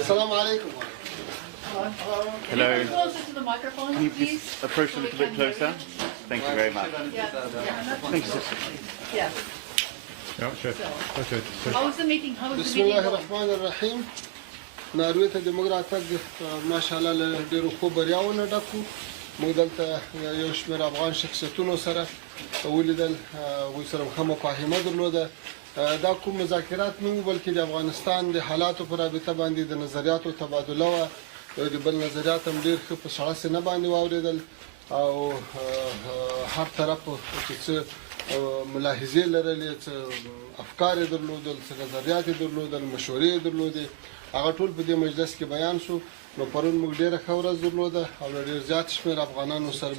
Assalamu alaikum. Hello. Closer to the microphone, Can you please. please approach a little bit closer? Thank you very much. Thank you, sister. Yeah. Ja, شوي. How was the meeting? How was the بسم meeting? الله الرحمن الرحیم. ناروې ته د موږ راتګ ماشاءالله له ډېرو ښو بریاوو نه ډک وو. موږ دلته یو شمېر افغان شخصیتونو سره ولیدل، هغوی سره ښه مفاهمه درلوده. دا کوم مذاکرات نه وو بلکې د افغانستان د حالاتو په رابطه باندې د نظریاتو تبادله وه. د بل نظریات هم ډېر ښه په سړه سینه باندې واورېدل او هر طرف چې څه ملاحظې لرلې، څه افکار یې درلودل، څه نظریات یې درلودل، مشورې یې درلودې، هغه ټول په دې مجلس کې بیان شو. نو پرون موږ ډېره ښه ورځ درلوده او له ډېر زیات شمېر افغانانو سره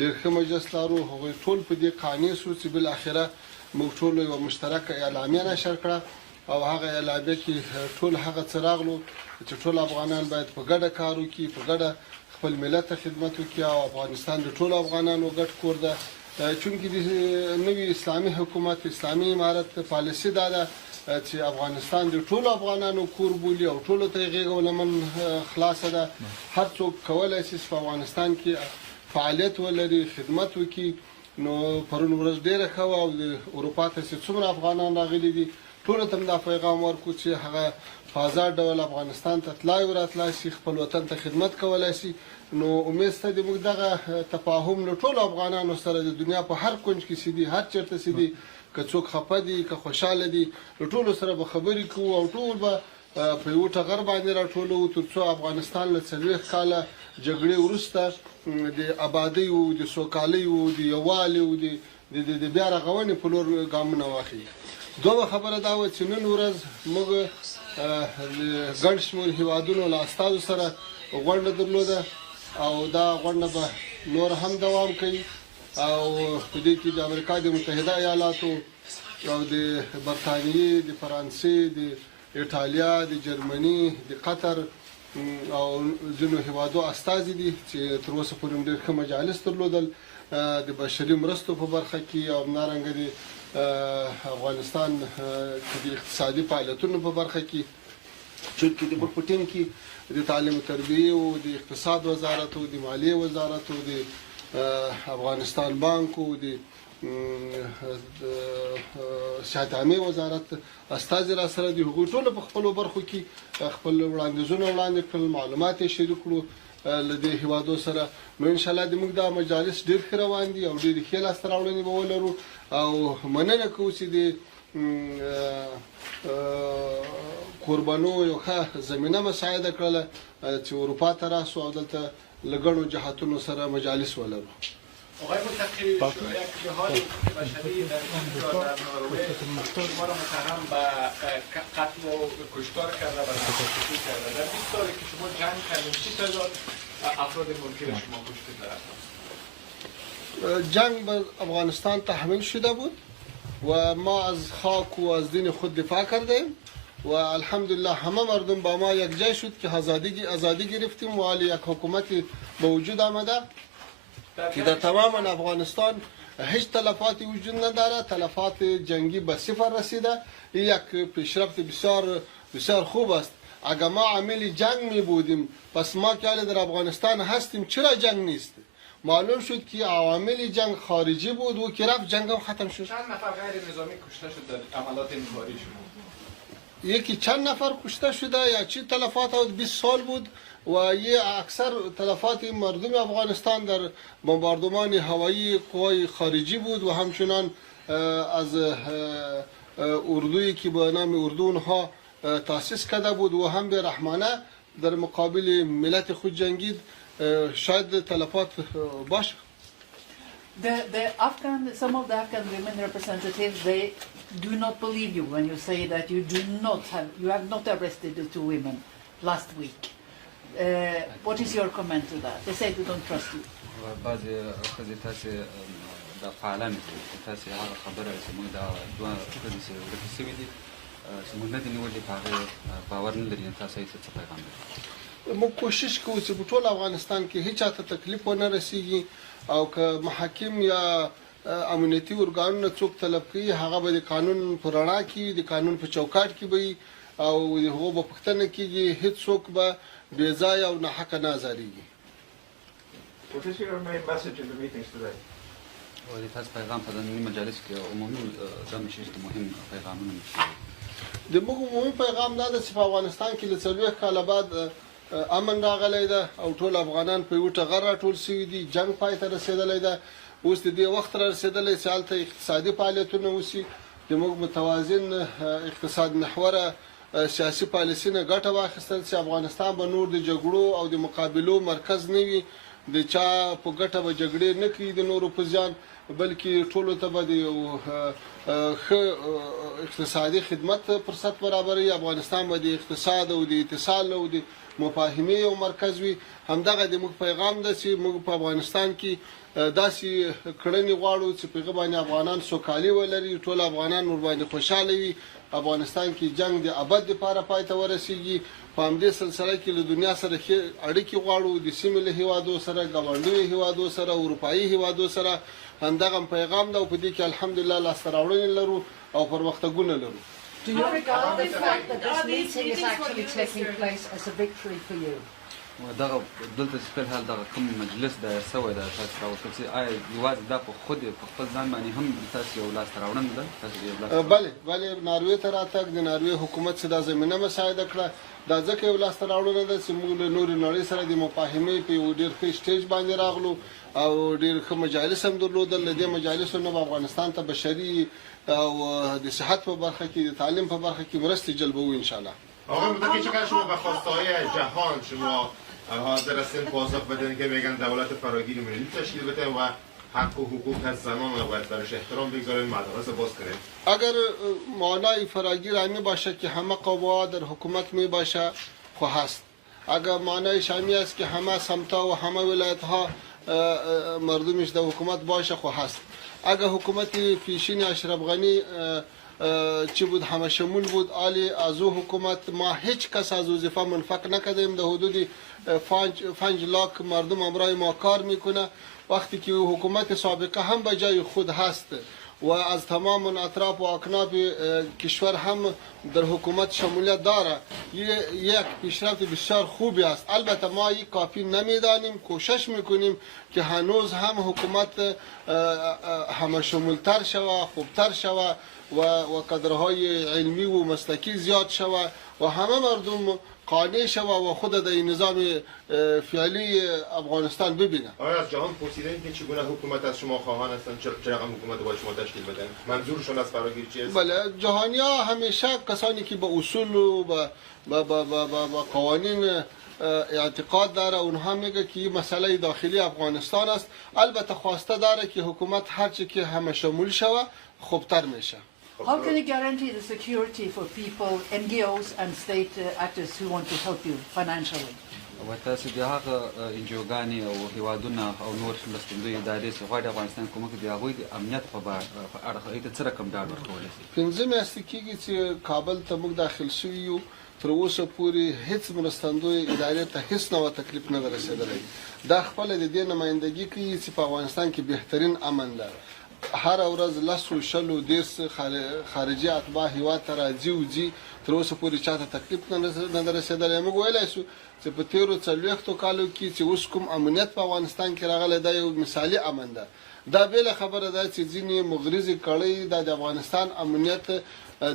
ډېر ښه مجلس لرو. هغوی ټول په دې قانع شو چې بالاخره موږ ټولو یوه مشترکه اعلامیه نشر کړه او هغه اعلامیه کې ټول هغه څه راغلو چې ټول افغانان باید په ګډه کار وکړي، په ګډه خپل ملت ته خدمت وکړي او افغانستان د ټولو افغانانو ګډ کور ده. چونکې د نوي اسلامي حکومت اسلامي امارت پالیسي دا ده چې افغانستان د ټولو افغانانو کور بولي او ټولو ته یې غېږه او لمن خلاصه ده. هر څوک کولی شي په افغانستان کې فعالیت ولري، خدمت وکړي. نو پرون ورځ ډېره ښه وه او د اروپا ته چې څومره افغانان راغلي دي ټولو ته هم دا پیغام ورکړو چې هغه په ازاد ډول افغانستان ته تلای او راتلای شي، خپل وطن ته خدمت کولی شي. نو امید شته د موږ دغه تفاهم له ټولو افغانانو سره د دنیا په هر کونج کې چې دي، هر چېرته چې دي، که څوک خفه دي که خوشحاله دي، له ټولو سره به خبرې کوو او ټول به په یوه ټغر باندې راټولوو تر څو افغانستان له 40 کاله جګړې وروسته د آبادۍ او د سوکالۍ او د یووالي او د بیا رغونې په لور ګامونه واخلي. دومره خبره دا وه چې نن ورځ موږ ګڼ شمېر هېوادونو له استازو سره غونډه درلوده او دا غونډه به نور هم دوام کوي او په دې کې د امریکا د متحده ایالاتو او د برطانیې، د فرانسې، د ایټالیا، د جرمني، د قطر او ځینو هېوادو استازي دي چې تر اوسه پورې هم ډېر ښه مجالس درلودل د بشري مرستو په برخه کې او همدارنګه د افغانستان د اقتصادي فعالیتونو په برخه کې. چونکې د موږ په ټیم کې د تعلیم و تربیې او د اقتصاد وزارت او د مالیې وزارت او د افغانستان بانک او د صحت عامې وزارت استازي را سره دي. هغوی ټوله په خپلو برخو کې خپل وړاندیزونه وړاندې کړل، معلومات یې شریک کړو له دې هېوادو سره. نو انشاءالله د موږ دا مجالس ډېر ښه روان دي او ډېرې ښې لاسته راوړنې به ولرو او مننه کوو چې د قربانو یو ښه زمینه مساعده کړله چې اروپا ته راسو او دلته له ګڼو جهاتونو سره مجالس ولرو. آقای متقی، یک جهاد بشری در این کشور در نروژ شما را متهم به قتل و کشتار کرده و تشکیل کرده. در 20 سالی که شما جنگ کردید چه تعداد افراد ملکی را شما کشتید در اطراف؟ جنگ به افغانستان تحمیل شده بود و ما از خاک و از دین خود دفاع کردیم و الحمدلله همه مردم با ما یک جای شد که آزادی گرفتیم و حالی یک حکومتی به وجود آمده که در تمام افغانستان هیچ تلفاتی وجود نداره. تلفات جنگی به صفر رسیده. یک پیشرفت بسیار بسیار خوب است. اگر ما عامل جنگ می بودیم پس ما که در افغانستان هستیم چرا جنگ نیست؟ معلوم شد که عوامل جنگ خارجی بود و که رفت جنگ هم ختم شد. چند نفر غیر نظامی کشته شد در عملات انفجاری شما؟ یکی چند نفر کشته شده یا چی تلفات 20 سال بود و یه اکثر تلفات مردم افغانستان در بمباردمان هوایی قوای خارجی بود و همچنان از اردویی که به نام اردو اونها تاسیس کرده بود و هم به رحمانه در مقابل ملت خود جنگید. شاید تلفات باشه. Some of the Afghan women representatives, they do not believe you when you say that you have not arrested the 2 women last week. What is your comment to that? They say they don't trust you. بعضی ښځې تاسې د فعالان تاسې هغه خبره چې موږ دا 2 ښځې چې ورکې شوي دي چې موږ نه دي نیولي په هغې باور نه لري. تاسو یې څه پیغام لري؟ موږ کوشش کوو چې په ټول افغانستان کې هیڅ چاته تکلیف ونه رسیږي او که محاکم یا امنیتي ارګانونه څوک طلب کوي هغه به د قانون په رڼا کې د قانون په چوکاټ کې به او د هغو به پوښتنه کېږي هېڅوک به بې ځایه او ناحقه نه ازاریږي. What is your main message in the meetings today? ولې تاسو پیغام په ننني مجالس کې عمومي دا مشر مهم پیغامونه د موږ عمومي پیغام دا ده چې په افغانستان کې له 40 کاله بعد امن راغلی ده او ټول افغانان په یو ټغر راټول شوي دي جنگ پای ته رسېدلی ده اوس د دې وخت را رسېدلی چې هلته اقتصادي فعالیتونه وشي د موږ متوازن اقتصاد محوره سیاسي پالیسي نه ګټه واخیستل چې افغانستان به نور د جګړو او د مقابلو مرکز نه وي د چا په ګټه به جګړې نه کوي د نورو په زیان بلکې ټولو ته به د یو ښه اقتصادي خدمت فرصت برابروي افغانستان به د اقتصاد او د اتصال او د مفاهمې یو مرکز وي همدغه د موږ پیغام ده چې موږ په افغانستان کې داسې کړنې غواړو چې په هغه باندې افغانان سوکالي ولري ټول افغانان ورباندې خوشحاله وي افغانستان کې جنگ د ابد لپاره پای ته ورسیږي په همدې سلسله کې له دنیا سره اړیکې غواړو د سیمې له هیوادو سره ګاونډیو هیوادو سره اروپایي هیوادو سره همدغه پیغام ده او په دې کې الحمدلله لاسته راوړنې لرو او پرمختګونه لرو. Do you regard the fact that this meeting is actually taking place as a victory for you? دغه دلته چې فل حال دغه کوم مجلس دایر شوی ده تاسو راوړل چې آیا یوازې دا په خود په خپل ځان باندې هم تاسو یو لاسته راوړنه ده تاسو بله ناروې ته راتګ د ناروې حکومت څخه دا زمینه مساعده کړه دا ځکه یو لاسته راوړنه ده چې موږ له نورې نړۍ سره د مفاهمې په یو ډېر ښه سټیج باندې راغلو او ډېر ښه مجالس هم درلودل له دې مجالسو نه افغانستان ته بشري او د صحت په برخه کې د تعلیم په برخه کې مرستې جلبوو انشاءالله. آقای متکی چقدر شما به خواسته‌های جهان شما حاضر هستین پاسخ بدین که میگن دولت فراگیر ملی تشکیل بده و حق و حقوق زنان رو باید برش احترام بگذاریم مدارس باز کنیم؟ اگر معنای فراگیر می باشه که همه قوا در حکومت می باشه خو هست اگر معنایش همی است که همه سمتا و همه ولایت ها مردمش در حکومت باشه خو هست اگر حکومت پیشین اشرف غنی چی بود همه شمول بود آلی از او حکومت ما هیچ کس از وظیفه منفک نکردیم در حدود 5 لاک مردم امرای ما کار میکنه وقتی که حکومت سابقه هم به جای خود هست و از تمام اطراف و اکناف کشور هم در حکومت شمولیت داره یک پیشرفت بسیار خوبی است البته ما یک کافی نمیدانیم کوشش میکنیم که هنوز هم حکومت همه شمولتر شوه خوبتر شوه و کادرهای علمی و مسلکی زیاد شوه و همه مردم قانع شوه و خود در نظام فعلی افغانستان ببینه. آیا از جهان پرسیدین که چگونه حکومت از شما خواهان هستند چه رقم حکومت باید شما تشکیل بدن؟ منظورشون از فراگیری چیست؟ بله جهانی‌ها همیشه کسانی که به اصول و به قوانین اعتقاد داره اونها میگه که این مسئله داخلی افغانستان است البته خواسته داره که حکومت هرچی که همه شمول شوه خوبتر میشه. How can you guarantee the security for people, NGOs and state actors who want to help you financially? و تاسو د هغه انجوګانې او هیوادونه او نور مرستندوی ادارې چې غواړي افغانستان کومک د هغوی د امنیت په اړه هغوی ته څه رقم ډاډ ورکولی شي؟ 5 میاشتې کېږي چې کابل ته موږ داخل شوي یو تر اوسه پورې هیڅ مرستندوی ادارې ته هیڅ نوع تکلیف نه ده رسېدلی دا خپله د دې نمایندګي کوي چې په افغانستان کې بهترین امن ده هر ورځ لسو شلو دیرس خارجي اتباع هیواد ته راځي وځي تر اوسه پورې چاته تکلیف نه ده رسېدلی موږ ویلی شو چې په تېرو 40 کالو کې چې اوس کوم امنیت په افغانستان کې راغلی دا یو مثالي امن ده دا بېله خبره ده چې ځینې مغرضې کړۍ دا د افغانستان امنیت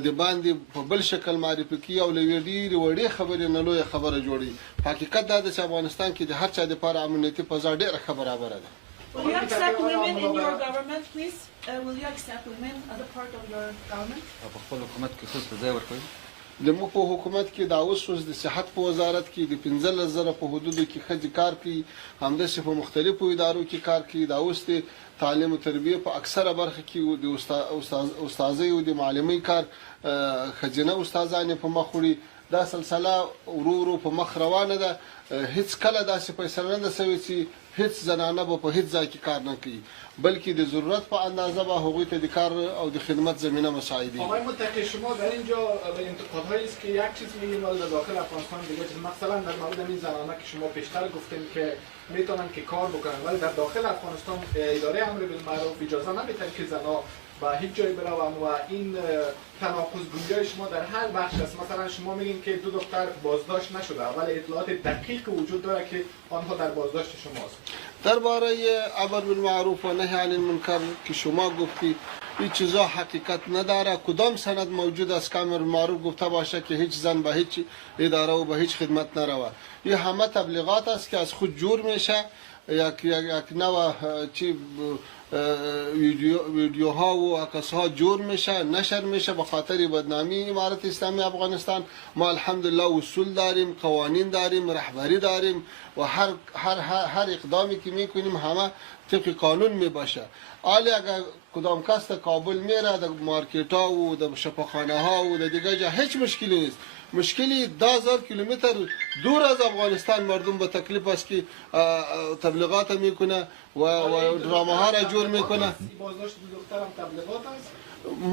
د باندې په بل شکل معرفي کوي او له یوې ډېرې وړې خبرې نه لویه خبره جوړوي حقیقت دا ده چې افغانستان کې د هر چا دپاره امنیتي فضا ډېره ښه برابره ده. Will you accept women in your government, please? Will you accept women as a part of your government? په خپل حکومت کې ښځو ته ځای ورکوي؟ زموږ په حکومت کې دا اوس د صحت په وزارت کې د 15,000 په حدودو کې ښځې کار کوي همداسې په مختلفو ادارو کې کار کوي دا اوس د تعلیم او تربیه په اکثره برخه کې د استاذۍ او د معلمۍ کار ښځینه استادانې په مخ وړي دا سلسله ورو ورو په مخ روانه ده هیڅ کله داسې فیصله نه ده سوې چې هیڅ زنانه به په هیڅ ځای کې کار نه کوي بلکې د ضرورت په اندازه به هغوی ته د کار او د خدمت زمینه مساعدی. آقای متقی شما در اینجا به انتقادهایی است که یک چیز میگیم ولی در داخل افغانستان دیگه چیز، مثلا در مورد این زنانه که شما پیشتر گفتیم که میتونن که کار بکنن ولی در داخل افغانستان اداره امر بالمعروف اجازه نمیده که زنا به هیچ جای بروم و این تناقض گویای شما در هر بخش است. مثلا شما میگین که 2 دختر بازداشت نشده ولی اطلاعات دقیق وجود داره که آنها در بازداشت شماست. درباره امر بالمعروف و نهی عن المنکر که شما گفتی این چیزا حقیقت نداره. کدام سند موجود است که امر بالمعروف گفته باشه که هیچ زن به هیچ اداره و به هیچ خدمت نروه؟ این همه تبلیغات است که از خود جور میشه. یک نوع چی ویدیوها و عکسها جور میشه، نشر میشه به خاطر بدنامی امارت اسلامی افغانستان. ما الحمدلله اصول داریم، قوانین داریم، رهبری داریم و هر اقدامی که میکنیم همه طبق قانون میباشه. حالا اگر کدام کس تا کابل میره در مارکت ها و در شفاخانه ها و در دیگه جا هیچ مشکلی نیست. مشکلی 10,000 کیلومتر دور از افغانستان مردم به تکلیف است که تبلیغات میکنه و ڈرامه ها را جور میکنه. بازداشت 2 دختر هم تبلیغات است.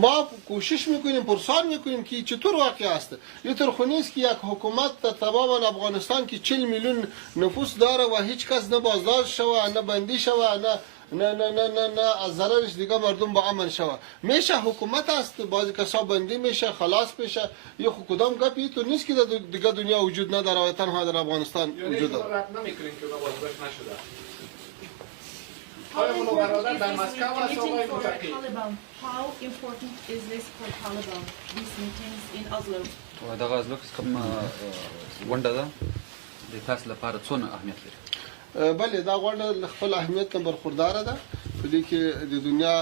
ما کوشش میکنیم، پرسان میکنیم که چطور واقع است. اینطور خو نیست که یک حکومت در تمام افغانستان که 40 میلیون نفوس داره و هیچ کس نه بازداشت شوه، نه بندی شوه، نه از ضررش دیگه مردم با امن شوه. میشه حکومت است، بعضی کسا بندی میشه، خلاص میشه. یه کدام گپی تو نیست که دیگه دنیا وجود نداره و تنها در افغانستان وجود داره. رد نمیکنین که اونا بازداشت نشده. آیا منو برادر در مسکو است آقای متقی؟ How important is this for Taliban, these meetings in Oslo? دغه ازلو کې کوم ونډه ده د تاسو لپاره څونه اهمیت لري؟ بله دا غونډه خپل اهمیت نه برخوردار ده. په دې کې د دنیا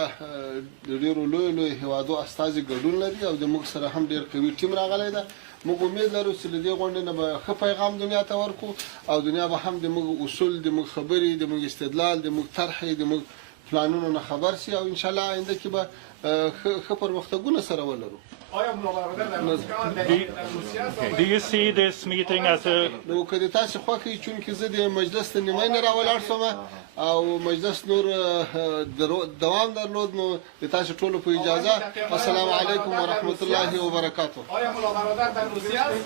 د ډیرو لوی هیوادو استازي ګډون لري او د موږ سره هم ډیر قوي ټیم راغلی ده. موږ امید لرو چې له دې غونډې نه به ښه پیغام دنیا ته ورکړو او دنیا به هم د موږ اصول، د موږ خبرې، د موږ استدلال، د موږ طرحې، د موږ پلانونو نه خبر سي او ان شاء الله آینده کې به ښه پرمختګونه سره ولرو. Do you see this meeting as a... نو که د تاسې خوښه وي چونکې زه د مجلس د نیمۍ نه راولاړ شوم او مجلس نور دوام درلود نو د تاسې ټولو په اجازه السلام علیکم ورحمت الله وبرکاته. آیا مولا برادر در روسیه است؟